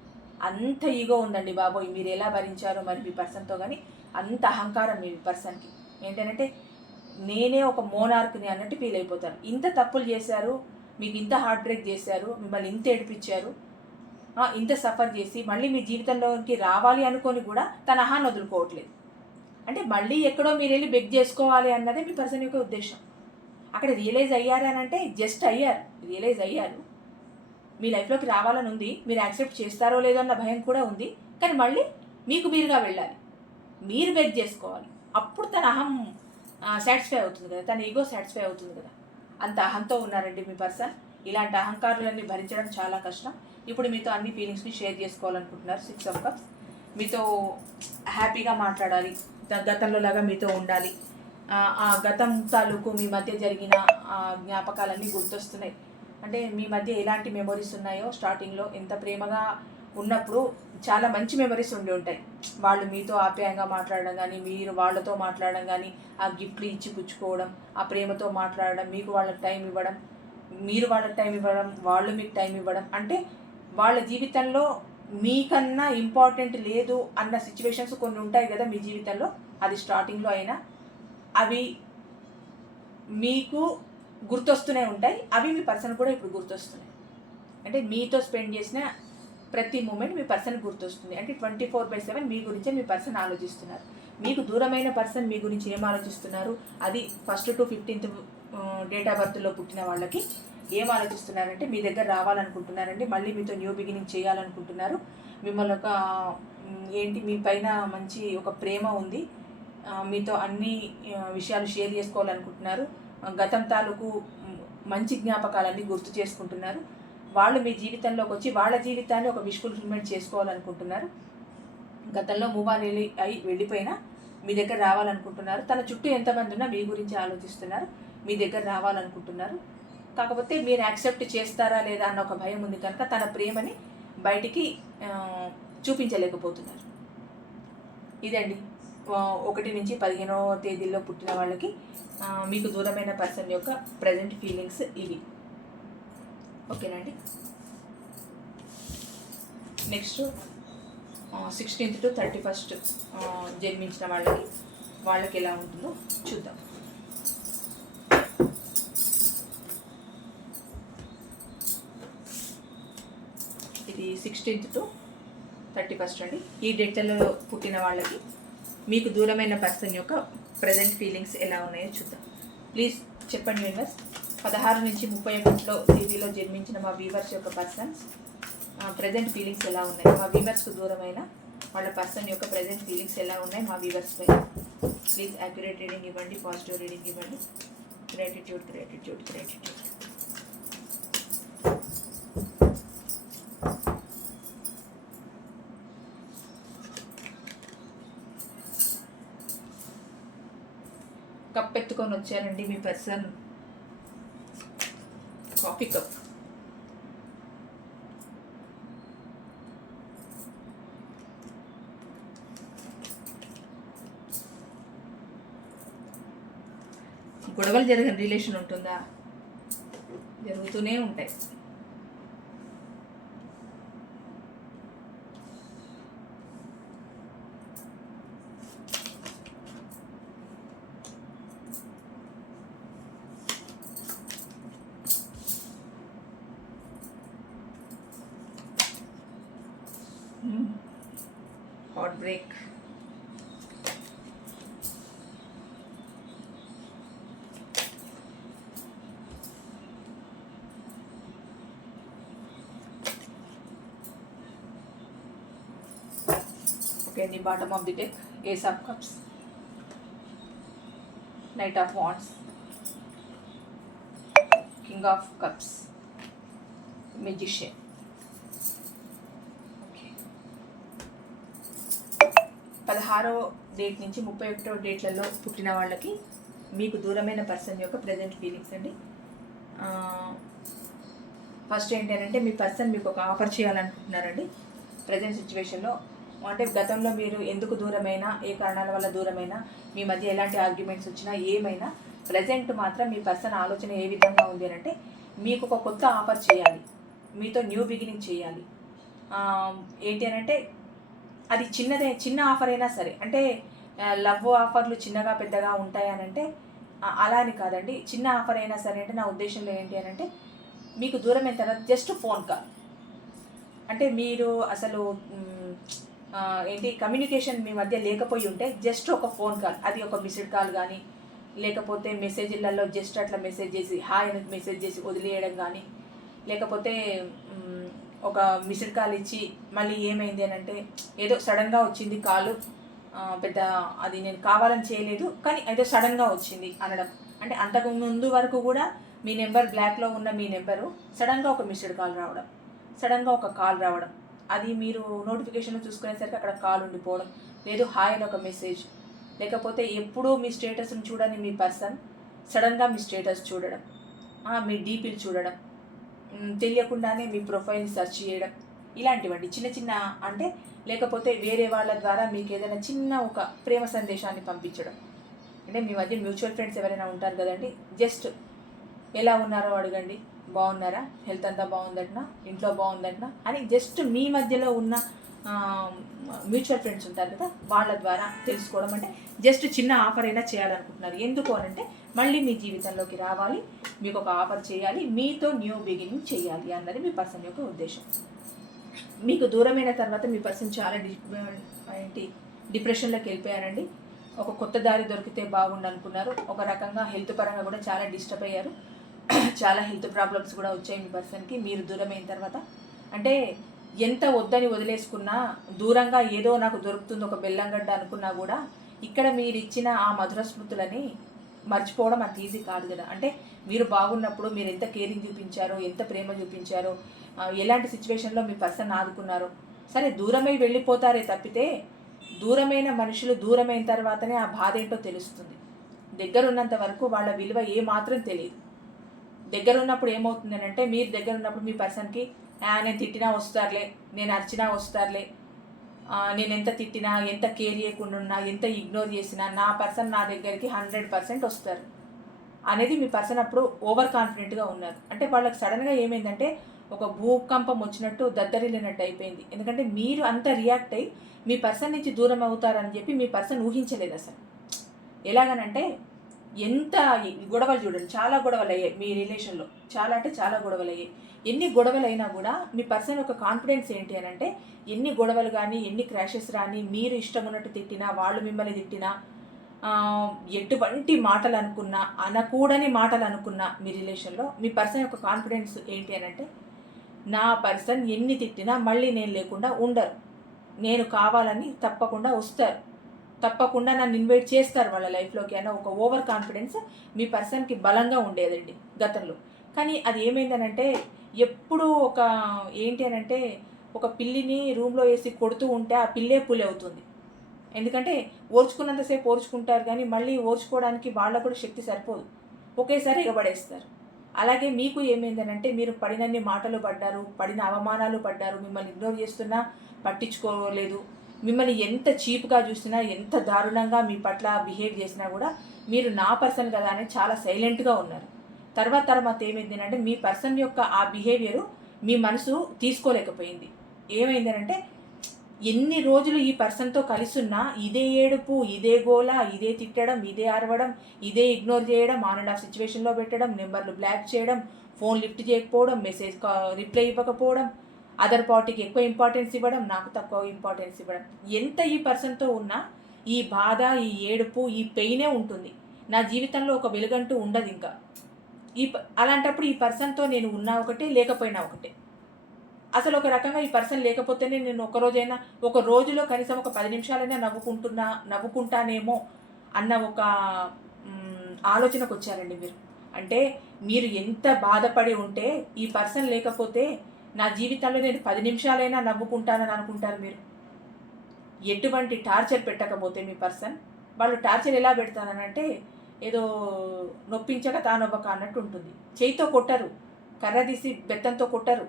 అంత ఈగో ఉందండి బాబోయ్. మీరు ఎలా భరించారో మరి మీ పర్సన్తో, కానీ అంత అహంకారం మీ పర్సన్కి. ఏంటంటే నేనే ఒక మోనార్క్ని అన్నట్టు ఫీల్ అయిపోతారు. ఇంత తప్పులు చేశారు, మీకు ఇంత హార్ట్ బ్రేక్ చేశారు, మిమ్మల్ని ఇంత ఏడిపించారు, ఇంత సఫర్ చేసి మళ్ళీ మీ జీవితంలోకి రావాలి అనుకొని కూడా తన అహాన్ని వదులుకోవట్లేదు. అంటే మళ్ళీ ఎక్కడో మీరు వెళ్ళి బెగ్ చేసుకోవాలి అన్నదే మీ పర్సన్ యొక్క ఉద్దేశం. అక్కడ రియలైజ్ అయ్యారనంటే జస్ట్ రియలైజ్ అయ్యారు, మీ లైఫ్లోకి రావాలని ఉంది, మీరు యాక్సెప్ట్ చేస్తారో లేదో అన్న భయం కూడా ఉంది. కానీ మళ్ళీ మీకు మీరుగా వెళ్ళాలి, మీరు బెగ్ చేసుకోవాలి. అప్పుడు తన అహం సాటిస్ఫై అవుతుంది కదా, తన ఈగో సాటిస్ఫై అవుతుంది కదా. అంత అహంతో ఉన్నారండి మీ పర్సన్. ఇలాంటి అహంకారులన్నీ భరించడం చాలా కష్టం. ఇప్పుడు మీతో అన్ని ఫీలింగ్స్ని షేర్ చేసుకోవాలనుకుంటున్నారు. 6 of Cups. మీతో హ్యాపీగా మాట్లాడాలి, గతంలో లాగా మీతో ఉండాలి. ఆ గతం తాలూకు మీ మధ్య జరిగిన జ్ఞాపకాలన్నీ గుర్తొస్తున్నాయి. అంటే మీ మధ్య ఎలాంటి మెమొరీస్ ఉన్నాయో, స్టార్టింగ్లో ఎంత ప్రేమగా ఉన్నప్పుడు చాలా మంచి మెమరీస్ ఉండి ఉంటాయి. వాళ్ళు మీతో ఆప్యాయంగా మాట్లాడడం కానీ, మీరు వాళ్ళతో మాట్లాడడం కానీ, ఆ గిఫ్ట్లు ఇచ్చి పుచ్చుకోవడం, ఆ ప్రేమతో మాట్లాడడం, మీకు వాళ్ళకి టైం ఇవ్వడం, మీరు వాళ్ళకి టైం ఇవ్వడం, వాళ్ళు మీకు టైం ఇవ్వడం. అంటే వాళ్ళ జీవితంలో మీకన్నా ఇంపార్టెంట్ లేదు అన్న సిచ్యువేషన్స్ కొన్ని ఉంటాయి కదా మీ జీవితంలో. అది స్టార్టింగ్లో అయినా అవి మీకు గుర్తొస్తూనే ఉంటాయి. అవి మీ పర్సన్ కూడా ఇప్పుడు గుర్తొస్తున్నాయి. అంటే మీతో స్పెండ్ చేసిన ప్రతి మూమెంట్ మీ పర్సన్ గుర్తొస్తుంది. అంటే 24/7 మీ గురించే మీ పర్సన్ ఆలోచిస్తున్నారు. మీకు దూరమైన పర్సన్ మీ గురించి ఏం ఆలోచిస్తున్నారు, అది 1st to 15th date of బర్త్లో పుట్టిన వాళ్ళకి ఏం ఆలోచిస్తున్నారంటే మీ దగ్గర రావాలనుకుంటున్నారండి. మళ్ళీ మీతో న్యూ బిగినింగ్ చేయాలనుకుంటున్నారు. మిమ్మల్ని ఒక మీ పైన మంచి ఒక ప్రేమ ఉంది, మీతో అన్ని విషయాలు షేర్ చేసుకోవాలనుకుంటున్నారు. గతం తాలూకు మంచి జ్ఞాపకాలన్నీ గుర్తు చేసుకుంటున్నారు. వాళ్ళు మీ జీవితంలోకి వచ్చి వాళ్ళ జీవితాన్ని ఒక విష్ ఫుల్ఫిల్మెంట్ చేసుకోవాలనుకుంటున్నారు. గతంలో మూవ్ ఆన్ అయి వెళ్ళిపోయినా మీ దగ్గర రావాలనుకుంటున్నారు. తన చుట్టూ ఎంతమంది ఉన్నా మీ గురించి ఆలోచిస్తున్నారు, మీ దగ్గర రావాలనుకుంటున్నారు. కాకపోతే మీరు యాక్సెప్ట్ చేస్తారా లేదా అన్న ఒక భయం ఉంది కనుక తన ప్రేమని బయటికి చూపించలేకపోతున్నారు. ఇదండి 1 నుంచి 15వ తేదీల్లో పుట్టిన వాళ్ళకి మీకు దూరమైన పర్సన్ యొక్క ప్రజెంట్ ఫీలింగ్స్ ఇవి. ఓకేనండి. నెక్స్ట్ 16th to 31st జన్మించిన వాళ్ళకి ఎలా ఉంటుందో చూద్దాం. ఇది 16th to 31st అండి. ఈ డేట్లలో పుట్టిన వాళ్ళకి మీకు దూరమైన పర్సన్ యొక్క ప్రజెంట్ ఫీలింగ్స్ ఎలా ఉన్నాయో చూద్దాం. ప్లీజ్ చెప్పండి వ్యూవర్స్. 16 నుంచి 31 తేదీలో జన్మించిన మా వ్యూవర్స్ యొక్క పర్సన్స్ ప్రజెంట్ ఫీలింగ్స్ ఎలా ఉన్నాయి, మా వ్యూవర్స్కు దూరమైన వాళ్ళ పర్సన్ యొక్క ప్రజెంట్ ఫీలింగ్స్ ఎలా ఉన్నాయి మా వ్యూవర్స్ పై. ప్లీజ్ యాక్యురేట్ రీడింగ్ ఇవ్వండి, పాజిటివ్ రీడింగ్ ఇవ్వండి. Gratitude gratitude gratitude. కప్ ఎత్తుకొని వచ్చారండి మీ పర్సన్. Coffee cup. గొడవలు జరిగిన రిలేషన్ ఉంటుందా? జరుగుతూనే ఉంటాయి. Heart break. Okay, the bottom of the deck, Ace of Cups, Knight of Wands, King of Cups, Magician. Okay. 16వ డేట్ నుంచి 31వ డేట్లలో పుట్టిన వాళ్ళకి మీకు దూరమైన పర్సన్ యొక్క ప్రజెంట్ ఫీలింగ్స్ అండి. ఫస్ట్ ఏంటంటే మీ పర్సన్ మీకు ఒక ఆఫర్ చేయాలనుకుంటున్నారండి ప్రజెంట్ సిచ్యువేషన్లో. అంటే గతంలో మీరు ఎందుకు దూరమైనా, ఏ కారణాల వల్ల దూరమైనా, మీ మధ్య ఎలాంటి ఆర్గ్యుమెంట్స్ వచ్చినా, ఏమైనా ప్రజెంట్ మాత్రం మీ పర్సన్ ఆలోచన ఏ విధంగా ఉంది అంటే మీకు ఒక కొత్త ఆఫర్ చేయాలి, మీతో న్యూ బిగినింగ్ చేయాలి. ఏంటి అని అంటే అది చిన్న ఆఫర్ అయినా సరే, అంటే లవ్ ఆఫర్లు చిన్నగా పెద్దగా ఉంటాయనంటే అలా అని కాదండి. చిన్న ఆఫర్ అయినా సరే అంటే నా ఉద్దేశంలో ఏంటి అని అంటే మీకు దూరమైన తర్వాత జస్ట్ ఫోన్ కాల్, అంటే మీరు అసలు కమ్యూనికేషన్ మీ మధ్య లేకపోయి ఉంటే జస్ట్ ఒక ఫోన్ కాల్, అది ఒక మిస్డ్ కాల్ కానీ, లేకపోతే మెసేజ్లలో జస్ట్ అట్లా మెసేజ్ చేసి హాయ్ అని మెసేజ్ చేసి వదిలేయడం కానీ, లేకపోతే ఒక మిస్డ్ కాల్ ఇచ్చి మళ్ళీ ఏమైంది అని అంటే ఏదో సడన్గా వచ్చింది కాలు, పెద్ద అది నేను కావాలని చేయలేదు కానీ ఏదో సడన్గా వచ్చింది అనడం. అంటే అంతకు ముందు వరకు కూడా మీ నెంబర్ బ్లాక్లో ఉన్న మీ నెంబరు సడన్గా ఒక మిస్డ్ కాల్ రావడం, సడన్గా ఒక కాల్ రావడం, అది మీరు నోటిఫికేషన్లో చూసుకునేసరికి అక్కడ కాల్ ఉండిపోవడం, లేదు హాయ్ అని ఒక మెసేజ్, లేకపోతే ఎప్పుడూ మీ స్టేటస్ని చూడని మీ పర్సన్ సడన్గా మీ స్టేటస్ చూడడం, మీ డీపీలు చూడడం, తెలియకుండానే మీ ప్రొఫైల్ని సెర్చ్ చేయడం, ఇలాంటివండి చిన్న చిన్న. అంటే లేకపోతే వేరే వాళ్ళ ద్వారా మీకు ఏదైనా చిన్న ఒక ప్రేమ సందేశాన్ని పంపించడం. అంటే మీ మధ్య మ్యూచువల్ ఫ్రెండ్స్ ఎవరైనా ఉంటారు కదండి, జస్ట్ ఎలా ఉన్నారో అడగండి, బాగున్నారా, హెల్త్ అంతా బాగుందట్నా, ఇంట్లో బాగుందట్నా అని జస్ట్ మీ మధ్యలో ఉన్న మ్యూచువల్ ఫ్రెండ్స్ ఉంటారు కదా వాళ్ళ ద్వారా తెలుసుకోవడం. అంటే జస్ట్ చిన్న ఆఫర్ అయినా చేయాలనుకుంటున్నారు. ఎందుకు అనంటే మళ్ళీ మీ జీవితంలోకి రావాలి, మీకు ఒక ఆఫర్ చేయాలి, మీతో న్యూ బిగినింగ్ చేయాలి అన్నది మీ పర్సన్ యొక్క ఉద్దేశం. మీకు దూరమైన తర్వాత మీ పర్సన్ చాలా డిప్రెషన్లోకి వెళ్ళిపోయారండి. ఒక కొత్త దారి దొరికితే బాగుండు అనుకున్నారు. ఒక రకంగా హెల్త్ పరంగా కూడా చాలా డిస్టర్బ్ అయ్యారు. చాలా హెల్త్ ప్రాబ్లమ్స్ కూడా వచ్చాయి మీ పర్సన్కి మీరు దూరమైన తర్వాత. అంటే ఎంత వద్దని వదిలేసుకున్నా, దూరంగా ఏదో నాకు దొరుకుతుంది ఒక బెల్లంగడ్డ అనుకున్నా కూడా ఇక్కడ మీరు ఇచ్చిన ఆ మధుర స్మృతులని మర్చిపోవడం అంత ఈజీ కాదు కదా. అంటే మీరు బాగున్నప్పుడు మీరు ఎంత కేరింగ్ చూపించారో, ఎంత ప్రేమ చూపించారో, ఎలాంటి సిచ్యువేషన్లో మీ పర్సన్ ఆదుకున్నారో. సరే దూరమై వెళ్ళిపోతారే తప్పితే దూరమైన మనుషులు దూరమైన తర్వాతనే ఆ బాధ ఏంటో తెలుస్తుంది. దగ్గర ఉన్నంత వరకు వాళ్ళ విలువ ఏమాత్రం తెలియదు. దగ్గర ఉన్నప్పుడు ఏమవుతుందని అంటే మీరు దగ్గర ఉన్నప్పుడు మీ పర్సన్కి నేను తిట్టినా వస్తారులే, నేను అరిచినా వస్తారులే, నేను ఎంత తిట్టినా, ఎంత కేర్ చేయకుండా ఉన్నా, ఎంత ఇగ్నోర్ చేసినా నా పర్సన్ నా దగ్గరికి 100% వస్తారు అనేది మీ పర్సన్ అప్పుడు ఓవర్ కాన్ఫిడెంట్గా ఉన్నారు. అంటే వాళ్ళకి సడన్గా ఏమైందంటే ఒక భూకంపం వచ్చినట్టు దద్దరిల్లినట్టు అయిపోయింది. ఎందుకంటే మీరు అంత రియాక్ట్ అయ్యి మీ పర్సన్ నుంచి దూరం అవుతారని చెప్పి మీ పర్సన్ ఊహించలేదు అసలు. ఎలాగనంటే ఎంత గొడవలు చూడండి, చాలా గొడవలు అయ్యాయి మీ రిలేషన్లో, చాలా అంటే చాలా గొడవలు అయ్యాయి. ఎన్ని గొడవలు అయినా కూడా మీ పర్సన్ యొక్క కాన్ఫిడెన్స్ ఏంటి అని అంటే ఎన్ని గొడవలు కానీ ఎన్ని క్రాషెస్ రాని మీరు ఇష్టం ఉన్నట్టు తిట్టినా, వాళ్ళు మిమ్మల్ని తిట్టినా, ఎటువంటి మాటలు అనుకున్నా, అనకూడని మాటలు అనుకున్నా మీ రిలేషన్లో మీ పర్సన్ యొక్క కాన్ఫిడెన్స్ ఏంటి అని అంటే నా పర్సన్ ఎన్ని తిట్టినా మళ్ళీ నేను లేకుండా ఉండరు, నేను కావాలని తప్పకుండా వస్తారు, తప్పకుండా నన్ను ఇన్వైట్ చేస్తారు వాళ్ళ లైఫ్లోకి అన్న ఒక ఓవర్ కాన్ఫిడెన్స్ మీ పర్సన్కి బలంగా ఉండేదండి గతంలో. కానీ అది ఏమైందనంటే ఎప్పుడు ఒక ఏంటి అనంటే ఒక పిల్లిని రూమ్లో వేసి కొడుతూ ఉంటే ఆ పిల్లే పులి అవుతుంది. ఎందుకంటే ఓర్చుకున్నంతసేపు ఓర్చుకుంటారు కానీ మళ్ళీ ఓర్చుకోవడానికి వాళ్ళకు కూడా శక్తి సరిపోదు, ఒకేసారి ఎగబడేస్తారు. అలాగే మీకు ఏమైందనంటే మీరు పడినన్ని మాటలు పడ్డారు, పడిన అవమానాలు పడ్డారు, మిమ్మల్ని ఇగ్నోర్ చేస్తున్నా పట్టించుకోలేదు, మిమ్మల్ని ఎంత చీప్గా చూసినా, ఎంత దారుణంగా మీ పట్ల బిహేవ్ చేసినా కూడా మీరు నా పర్సన్ కదా అని చాలా సైలెంట్గా ఉన్నారు. తర్వాత ఏమైంది అంటే మీ పర్సన్ యొక్క ఆ బిహేవియరు మీ మనసు తీసుకోలేకపోయింది. ఏమైందనంటే ఎన్ని రోజులు ఈ పర్సన్తో కలిసి ఉన్నా ఇదే ఏడుపు, ఇదే గోల, ఇదే తిట్టడం, ఇదే అరవడం, ఇదే ఇగ్నోర్ చేయడం, ఆన్ అండ్ ఆఫ్ సిచ్యువేషన్లో పెట్టడం, నెంబర్లు బ్లాక్ చేయడం, ఫోన్ లిఫ్ట్ చేయకపోవడం, మెసేజ్ రిప్లై ఇవ్వకపోవడం, అదర్ పార్టీకి ఎక్కువ ఇంపార్టెన్స్ ఇవ్వడం, నాకు తక్కువ ఇంపార్టెన్స్ ఇవ్వడం. ఎంత ఈ పర్సన్తో ఉన్నా ఈ బాధ, ఈ ఏడుపు, ఈ పెయినే ఉంటుంది. నా జీవితంలో ఒక వెలుగంటూ ఉండదు ఇంకా. అలాంటప్పుడు ఈ పర్సన్తో నేను ఉన్నా ఒకటే, లేకపోయినా ఒకటే. అసలు ఒక రకంగా ఈ పర్సన్ లేకపోతేనే నేను ఒక రోజులో కనీసం ఒక 10 నిమిషాలైనా నవ్వుకుంటానేమో అన్న ఒక ఆలోచనకు వచ్చారండి మీరు. అంటే మీరు ఎంత బాధపడి ఉంటే ఈ పర్సన్ లేకపోతే నా జీవితంలో నేను 10 నిమిషాలైనా నవ్వుకుంటానని అనుకుంటారు మీరు. ఎటువంటి టార్చర్ పెట్టకపోతే మీ పర్సన్, వాళ్ళు టార్చర్ ఎలా పెడతానంటే ఏదో నొప్పించక తానొవ్వక అన్నట్టు ఉంటుంది. చేయితో కొట్టరు, కర్ర తీసి బెత్తంతో కొట్టరు,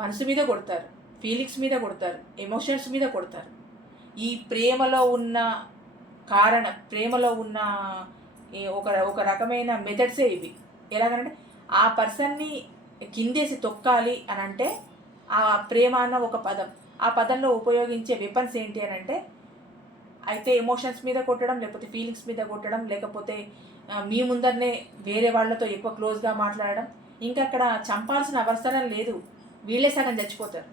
మనసు మీద కొడతారు, ఫీలింగ్స్ మీద కొడతారు, ఎమోషన్స్ మీద కొడతారు. ఈ ప్రేమలో ఉన్న ప్రేమలో ఉన్న ఒక రకమైన మెథడ్సే ఇవి. ఎలాగంటే ఆ పర్సన్ని కిందేసి తొక్కాలి అని అంటే ఆ ప్రేమ అన్న ఒక పదం, ఆ పదంలో ఉపయోగించే వెపన్స్ ఏంటి అని అంటే అయితే ఎమోషన్స్ మీద కొట్టడం, లేకపోతే ఫీలింగ్స్ మీద కొట్టడం, లేకపోతే మీ ముందరనే వేరే వాళ్ళతో ఎక్కువ క్లోజ్గా మాట్లాడడం. ఇంకా అక్కడ చంపాల్సిన అవసరం లేదు, వీళ్ళే సగం చచ్చిపోతారు.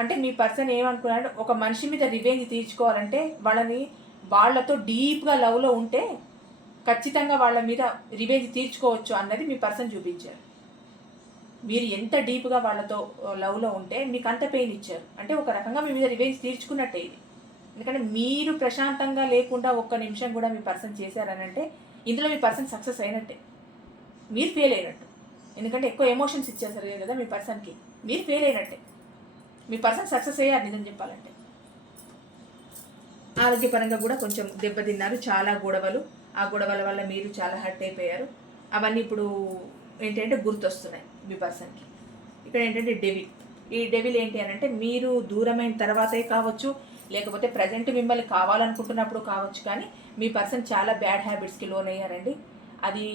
అంటే మీ పర్సన్ ఏమనుకున్నాడు, ఒక మనిషి మీద రివెంజ్ తీర్చుకోవాలంటే వాళ్ళతో డీప్గా లవ్లో ఉంటే ఖచ్చితంగా వాళ్ళ మీద రివెంజ్ తీర్చుకోవచ్చు అన్నది మీ పర్సన్ చూపించారు. మీరు ఎంత డీప్గా వాళ్ళతో లవ్లో ఉంటే మీకు అంత పెయిన్ ఇచ్చారు. అంటే ఒక రకంగా మీ మీద రివెంజ్ తీర్చుకున్నట్టే ఇది. ఎందుకంటే మీరు ప్రశాంతంగా లేకుండా ఒక్క నిమిషం కూడా మీ పర్సన్ చేశారని అంటే ఇందులో మీ పర్సన్ సక్సెస్ అయినట్టే, మీరు ఫెయిల్ అయినట్టు. ఎందుకంటే ఎక్కువ ఎమోషన్స్ ఇచ్చేసారు కదా మీ పర్సన్కి, మీరు ఫెయిల్ అయినట్టే. మీ పర్సన్ సక్సెస్ అయ్యారు నిజం చెప్పాలంటే. ఆరోగ్యపరంగా కూడా కొంచెం దెబ్బతిన్నారు, చాలా గొడవలు, ఆ గొడవల వల్ల మీరు చాలా హర్ట్ అయిపోయారు. అవన్నీ ఇప్పుడు ఏంటంటే గుర్తొస్తున్నాయి మీ పర్సన్కి. ఇక్కడ ఏంటంటే ఈ డెవిల్ ఏంటి అని అంటే మీరు దూరమైన తర్వాతే కావచ్చు, లేకపోతే ప్రజెంట్ మిమ్మల్ని కావాలనుకుంటున్నప్పుడు కావచ్చు, కానీ మీ పర్సన్ చాలా బ్యాడ్ హ్యాబిట్స్కి లోన్ అయ్యారండి. అది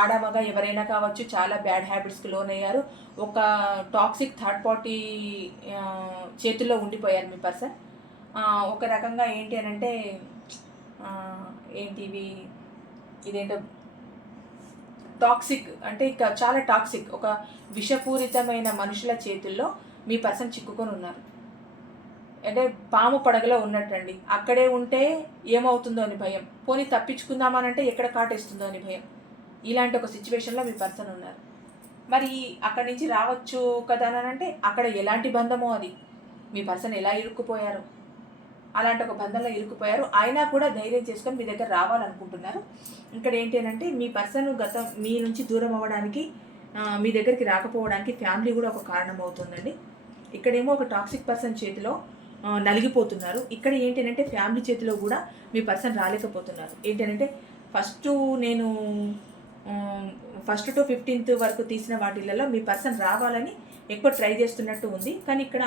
ఆడమగా ఎవరైనా కావచ్చు, చాలా బ్యాడ్ హ్యాబిట్స్కి లోన్ అయ్యారు. ఒక టాక్సిక్ థర్డ్ పార్టీ చేతుల్లో ఉండిపోయారు మీ పర్సన్. ఒక రకంగా ఏంటి అని అంటే ఇదేంటో టాక్సిక్ అంటే ఇక చాలా టాక్సిక్, ఒక విషపూరితమైన మనుషుల చేతుల్లో మీ పర్సన్ చిక్కుకొని ఉన్నారు. అంటే పాము పడగలో ఉన్నట్టండి. అక్కడే ఉంటే ఏమవుతుందో అని భయం, పోనీ తప్పించుకుందామనంటే ఎక్కడ కాటేస్తుందో అని భయం. ఇలాంటి ఒక సిచ్యువేషన్లో మీ పర్సన్ ఉన్నారు. మరి అక్కడి నుంచి రావచ్చు కదా అని అంటే అక్కడ ఎలాంటి బంధమో అది, మీ పర్సన్ ఎలా ఇరుక్కుపోయారు, అలాంటి ఒక బంధంలో ఇరుక్కుపోయారు. అయినా కూడా ధైర్యం చేసుకొని మీ దగ్గర రావాలనుకుంటున్నారు. ఇక్కడ ఏంటి అంటే మీ పర్సన్ మీ నుంచి దూరం అవ్వడానికి, మీ దగ్గరికి రాకపోవడానికి ఫ్యామిలీ కూడా ఒక కారణం అవుతుందండి. ఇక్కడేమో ఒక టాక్సిక్ పర్సన్ చేతిలో నలిగిపోతున్నారు. ఇక్కడ ఏంటంటే ఫ్యామిలీ చేతిలో కూడా మీ పర్సన్ రాలేకపోతున్నారు. ఏంటంటే ఫస్ట్ నేను 1st to 15th వరకు తీసిన వాటిలలో మీ పర్సన్ రావాలని ఎక్కువ ట్రై చేస్తున్నట్టు ఉంది. కానీ ఇక్కడ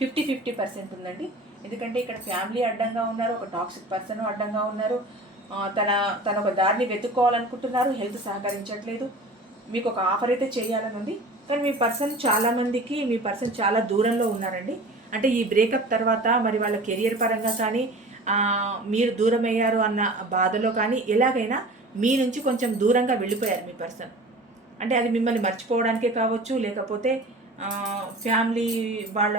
50% ఉందండి. ఎందుకంటే ఇక్కడ ఫ్యామిలీ అడ్డంగా ఉన్నారు, ఒక టాక్సిక్ పర్సన్ అడ్డంగా ఉన్నారు, తన ఒక దారిని వెతుక్కోవాలనుకుంటున్నారు, హెల్త్ సహకరించట్లేదు. మీకు ఒక ఆఫర్ అయితే చేయాలని ఉంది. కానీ మీ పర్సన్ చాలా దూరంలో ఉన్నారండి. అంటే ఈ బ్రేకప్ తర్వాత మరి వాళ్ళ కెరియర్ పరంగా కానీ మీరు దూరం అయ్యారు అన్న బాధలో కానీ ఎలాగైనా మీ నుంచి కొంచెం దూరంగా వెళ్ళిపోయారు మీ పర్సన్. అంటే అది మిమ్మల్ని మర్చిపోవడానికే కావచ్చు, లేకపోతే ఫ్యామిలీ వాళ్ళ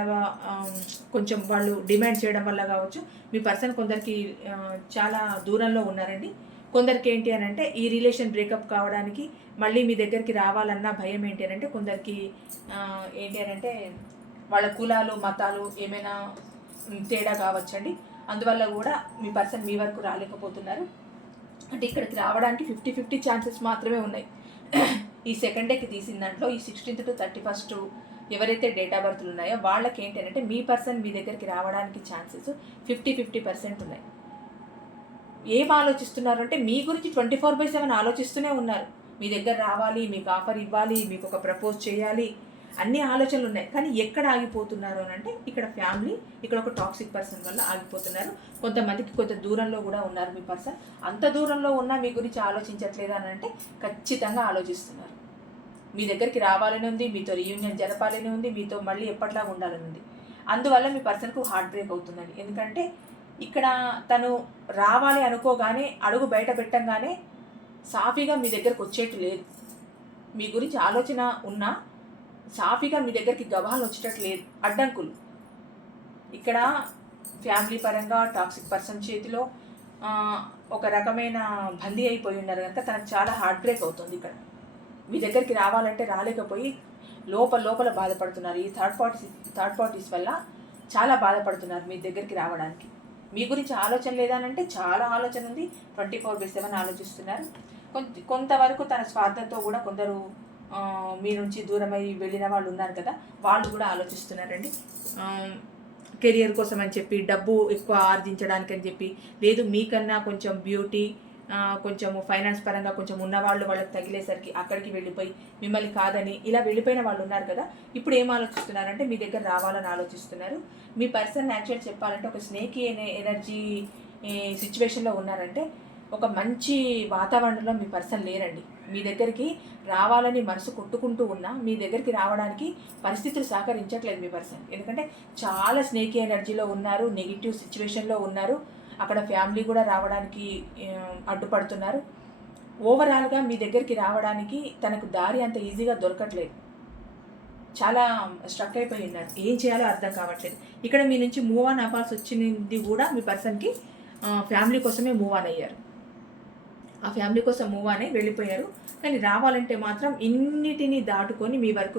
కొంచెం వాళ్ళు డిమాండ్ చేయడం వల్ల కావచ్చు. మీ పర్సన్ కొందరికి చాలా దూరంలో ఉన్నారండి. కొందరికి ఏంటి అని అంటే ఈ రిలేషన్ బ్రేకప్ కావడానికి మళ్ళీ మీ దగ్గరికి రావాలన్న భయం ఏంటి అని అంటే కొందరికి ఏంటి అని అంటే వాళ్ళ కులాలు మతాలు ఏమైనా తేడా కావచ్చండి. అందువల్ల కూడా మీ పర్సన్ మీ వరకు రాలేకపోతున్నారు. అంటే ఇక్కడికి రావడానికి 50-50 ఛాన్సెస్ మాత్రమే ఉన్నాయి. ఈ సెకండ్ డేకి తీసిన దాంట్లో ఈ 16th to 31st ఎవరైతే డేట్ ఆఫ్ బర్త్లు ఉన్నాయో వాళ్ళకి ఏంటంటే మీ పర్సన్ మీ దగ్గరికి రావడానికి ఛాన్సెస్ 50-50% ఉన్నాయి. ఏం ఆలోచిస్తున్నారు అంటే మీ గురించి 24/7 ఆలోచిస్తూనే ఉన్నారు. మీ దగ్గర రావాలి, మీకు ఆఫర్ ఇవ్వాలి, మీకు ఒక ప్రపోజ్ చేయాలి, అన్ని ఆలోచనలు ఉన్నాయి. కానీ ఎక్కడ ఆగిపోతున్నారు అని అంటే ఇక్కడ ఫ్యామిలీ, ఇక్కడ ఒక టాక్సిక్ పర్సన్ వల్ల ఆగిపోతున్నారు. కొంతమందికి కొంత దూరంలో కూడా ఉన్నారు మీ పర్సన్. అంత దూరంలో ఉన్నా మీ గురించి ఆలోచించట్లేదు అని అంటే ఖచ్చితంగా ఆలోచిస్తున్నారు. మీ దగ్గరికి రావాలని ఉంది, మీతో రీయూనియన్ జరపాలని ఉంది, మీతో మళ్ళీ ఎప్పటిలాగా ఉండాలని ఉంది. అందువల్ల మీ పర్సన్కు హార్ట్ బ్రేక్ అవుతుందండి. ఎందుకంటే ఇక్కడ తను రావాలి అనుకోగానే అడుగు బయట పెట్టంగానే సాఫీగా మీ దగ్గరకు వచ్చేట్టు లేదు. మీ గురించి ఆలోచన ఉన్నా సాఫీగా మీ దగ్గరికి గబాలు వచ్చేటట్టు లేదు, అడ్డంకులు. ఇక్కడ ఫ్యామిలీ పరంగా టాక్సిక్ పర్సన్ చేతిలో ఒక రకమైన బందీ అయిపోయి ఉన్నారు కనుక తనకు చాలా హార్ట్ బ్రేక్ అవుతుంది. ఇక్కడ మీ దగ్గరికి రావాలంటే రాలేకపోయి లోపల బాధపడుతున్నారు. ఈ థర్డ్ పార్టీస్ వల్ల చాలా బాధపడుతున్నారు మీ దగ్గరికి రావడానికి. మీ గురించి ఆలోచన లేదనంటే చాలా ఆలోచన ఉంది, 24/7 ఆలోచిస్తున్నారు. కొంతవరకు తన స్వార్థంతో కూడా కొందరు మీ నుంచి దూరమై వెళ్ళిన వాళ్ళు ఉన్నారు కదా, వాళ్ళు కూడా ఆలోచిస్తున్నారండి. కెరియర్ కోసం అని చెప్పి, డబ్బు ఎక్కువ ఆర్జించడానికి అని చెప్పి, లేదు మీకన్నా కొంచెం బ్యూటీ, కొంచెం ఫైనాన్స్ పరంగా కొంచెం ఉన్నవాళ్ళు వాళ్ళకి తగిలేసరికి అక్కడికి వెళ్ళిపోయి మిమ్మల్ని కాదని ఇలా వెళ్ళిపోయిన వాళ్ళు ఉన్నారు కదా. ఇప్పుడు ఏం ఆలోచిస్తున్నారంటే మీ దగ్గర రావాలని ఆలోచిస్తున్నారు. మీ పర్సన్ యాక్చువల్ చెప్పాలంటే ఒక స్నేకీ ఎనర్జీ సిచ్యువేషన్లో ఉన్నారంటే ఒక మంచి వాతావరణంలో మీ పర్సన్ లేరండి. మీ దగ్గరికి రావాలని మనసు కొట్టుకుంటూ ఉన్నా మీ దగ్గరికి రావడానికి పరిస్థితులు సహకరించట్లేదు మీ పర్సన్. ఎందుకంటే చాలా స్నేకీ ఎనర్జీలో ఉన్నారు, నెగిటివ్ సిచ్యువేషన్లో ఉన్నారు. అక్కడ ఫ్యామిలీ కూడా రావడానికి అడ్డుపడుతున్నారు. ఓవరాల్గా మీ దగ్గరికి రావడానికి తనకు దారి అంత ఈజీగా దొరకట్లేదు. చాలా స్ట్రక్ అయిపోయి ఉన్నారు, ఏం చేయాలో అర్థం కావట్లేదు. ఇక్కడ మీ నుంచి మూవ్ ఆన్ అవ్వాల్సి వచ్చింది కూడా మీ పర్సన్కి ఫ్యామిలీ కోసమే మూవ్ ఆన్ అయ్యారు. ఆ ఫ్యామిలీ కోసం మూవ్ అనే వెళ్ళిపోయారు. కానీ రావాలంటే మాత్రం ఇన్నిటినీ దాటుకొని మీ వరకు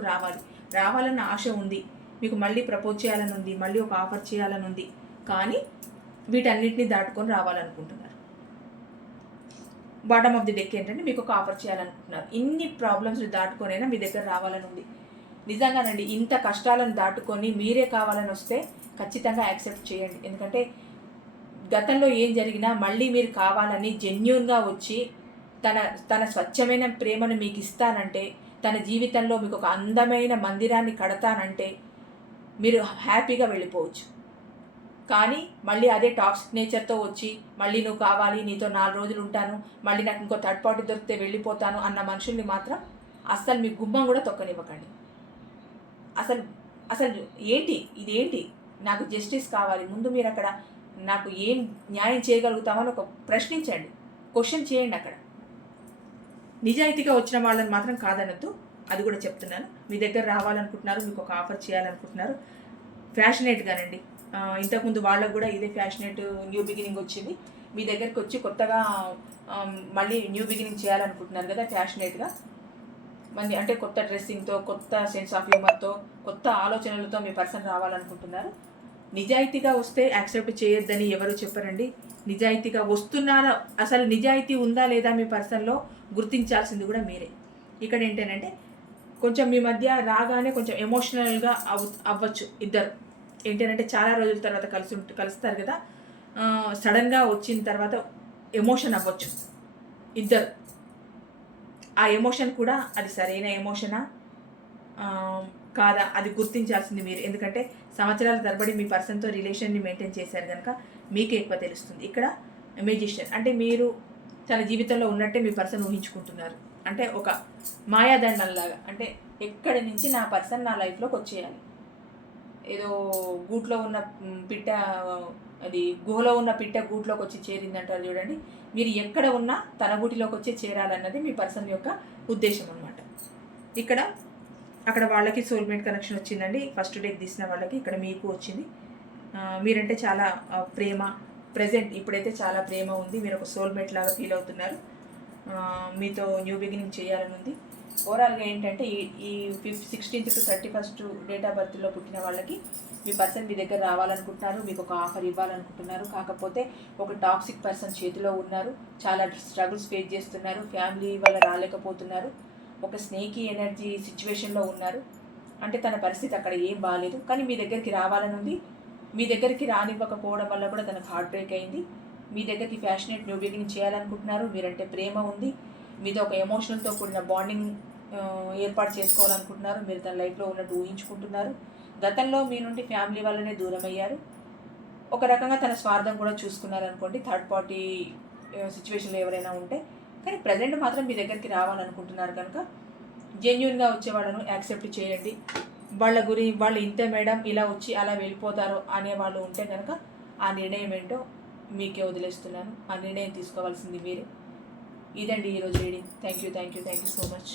రావాలన్న ఆశ ఉంది. మీకు మళ్ళీ ప్రపోజ్ చేయాలని ఉంది, మళ్ళీ ఒక ఆఫర్ చేయాలని ఉంది. కానీ వీటన్నిటిని దాటుకొని రావాలనుకుంటున్నారు. బాటమ్ ఆఫ్ ది డెక్ ఏంటంటే మీకు ఒక ఆఫర్ చేయాలనుకుంటున్నారు. ఇన్ని ప్రాబ్లమ్స్ దాటుకొనైనా మీ దగ్గర రావాలని ఉంది. నిజంగానండి, ఇంత కష్టాలను దాటుకొని మీరే కావాలని వస్తే ఖచ్చితంగా యాక్సెప్ట్ చేయండి. ఎందుకంటే గతంలో ఏం జరిగినా మళ్ళీ మీరు కావాలని జెన్యూన్గా వచ్చి తన స్వచ్ఛమైన ప్రేమను మీకు ఇస్తానంటే, తన జీవితంలో మీకు ఒక అందమైన మందిరాన్ని కడతానంటే మీరు హ్యాపీగా వెళ్ళిపోవచ్చు. కానీ మళ్ళీ అదే టాక్సిక్ నేచర్తో వచ్చి మళ్ళీ నువ్వు కావాలి, నీతో 4 రోజులు ఉంటాను, మళ్ళీ నాకు ఇంకో థర్డ్ పార్టీ దొరికితే వెళ్ళిపోతాను అన్న మనుషుల్ని మాత్రం అస్సలు మీ గుమ్మం కూడా తొక్కనివ్వకండి. అసలు ఇదేంటి, నాకు జస్టిస్ కావాలి, ముందు మీరు అక్కడ నాకు ఏం న్యాయం చేయగలుగుతామని ఒక ప్రశ్నించండి, క్వశ్చన్ చేయండి. అక్కడ నిజాయితీగా వచ్చిన వాళ్ళని మాత్రం కాదనద్దు, అది కూడా చెప్తున్నాను. మీ దగ్గర రావాలనుకుంటున్నారు, మీకు ఒక ఆఫర్ చేయాలనుకుంటున్నారు, ఫ్యాషనేట్గానండి. ఇంతకుముందు వాళ్ళకు కూడా ఇదే ఫ్యాషనేట్ న్యూ బిగినింగ్ వచ్చింది. మీ దగ్గరికి వచ్చి కొత్తగా మళ్ళీ న్యూ బిగినింగ్ చేయాలనుకుంటున్నారు కదా ఫ్యాషనేట్గా. అంటే కొత్త డ్రెస్సింగ్తో, కొత్త సెన్స్ ఆఫ్ హ్యూమర్తో, కొత్త ఆలోచనలతో మీ పర్సన్ రావాలనుకుంటున్నారు. నిజాయితీగా వస్తే యాక్సెప్ట్ చేయొద్దని ఎవరు చెప్పరండి. నిజాయితీగా వస్తున్నారా, అసలు నిజాయితీ ఉందా లేదా మీ పర్సన్లో గుర్తించాల్సింది కూడా మీరే. ఇక్కడ ఏంటంటే కొంచెం మీ మధ్య రాగానే కొంచెం ఎమోషనల్గా అవ్వచ్చు ఇద్దరు. ఏంటంటే చాలా రోజుల తర్వాత కలుస్తారు కదా, సడన్గా వచ్చిన తర్వాత ఎమోషన్ అవ్వచ్చు ఇద్దరు. ఆ ఎమోషన్ కూడా అది సరైన ఎమోషనా కాదా అది గుర్తించాల్సింది మీరు. ఎందుకంటే సంవత్సరాల తరబడి మీ పర్సన్తో రిలేషన్ని మెయింటైన్ చేశారు కనుక మీకే ఎక్కువ తెలుస్తుంది. ఇక్కడ మెజిషియన్ అంటే మీరు తన జీవితంలో ఉన్నట్టే మీ పర్సన్ ఊహించుకుంటున్నారు. అంటే ఒక మాయాదండంలాగా, అంటే ఎక్కడి నుంచి నా పర్సన్ నా లైఫ్లోకి వచ్చేయాలి, ఏదో గూట్లో ఉన్న పిట్ట, అది గుహలో ఉన్న పిట్ట గూట్లోకి వచ్చి చేరిందంటారు చూడండి. మీరు ఎక్కడ ఉన్నా తన గూటిలోకి వచ్చి చేరాలన్నది మీ పర్సన్ యొక్క ఉద్దేశం అనమాట. ఇక్కడ అక్కడ వాళ్ళకి సోల్మేట్ కనెక్షన్ వచ్చిందండి. ఫస్ట్ డేకి తీసిన వాళ్ళకి ఇక్కడ మీకు వచ్చింది. మీరంటే చాలా ప్రేమ, ప్రజెంట్ ఇప్పుడైతే చాలా ప్రేమ ఉంది. మీరు ఒక సోల్మేట్ లాగా ఫీల్ అవుతున్నారు. మీతో న్యూ బిగినింగ్ చేయాలని ఉంది. ఓవరాల్గా ఏంటంటే ఈ 16th to 31st date of బర్త్లో పుట్టిన వాళ్ళకి మీ పర్సన్ మీ దగ్గర రావాలనుకుంటున్నారు, మీకు ఒక ఆఫర్ ఇవ్వాలనుకుంటున్నారు. కాకపోతే ఒక టాక్సిక్ పర్సన్ చేతిలో ఉన్నారు, చాలా స్ట్రగుల్స్ ఫేస్ చేస్తున్నారు, ఫ్యామిలీ వల్ల రాలేకపోతున్నారు, ఒక స్నేకీ ఎనర్జీ సిచ్యువేషన్లో ఉన్నారు. అంటే తన పరిస్థితి అక్కడ ఏం బాగాలేదు, కానీ మీ దగ్గరికి రావాలని ఉంది. మీ దగ్గరికి రానివ్వకపోవడం వల్ల కూడా తనకు హార్ట్ బ్రేక్ అయింది. మీ దగ్గరికి ఫ్యాషనేట్ న్యూ బిగినింగ్ చేయాలనుకుంటున్నారు. మీరంటే ప్రేమ ఉంది, మీతో ఒక ఎమోషనల్తో కూడిన బాండింగ్ ఏర్పాటు చేసుకోవాలనుకుంటున్నారు. మీరు తన లైఫ్లో ఉన్నట్టు ఊహించుకుంటున్నారు. గతంలో మీ నుండి ఫ్యామిలీ వల్లనే దూరం అయ్యారు. ఒక రకంగా తన స్వార్థం కూడా చూసుకున్నారనుకోండి, థర్డ్ పార్టీ సిచ్యువేషన్లో ఎవరైనా ఉంటే. కానీ ప్రజెంట్ మాత్రం మీ దగ్గరికి రావాలనుకుంటున్నారు కనుక జెన్యున్గా వచ్చే వాళ్ళను యాక్సెప్ట్ చేయండి. వాళ్ళు ఇంతే మేడం, ఇలా వచ్చి అలా వెళ్ళిపోతారు అనే వాళ్ళు ఉంటే కనుక ఆ నిర్ణయం ఏంటో మీకే వదిలేస్తున్నాను. ఆ నిర్ణయం తీసుకోవాల్సింది మీరే. ఇదండి ఈరోజు reading. Thank you so much.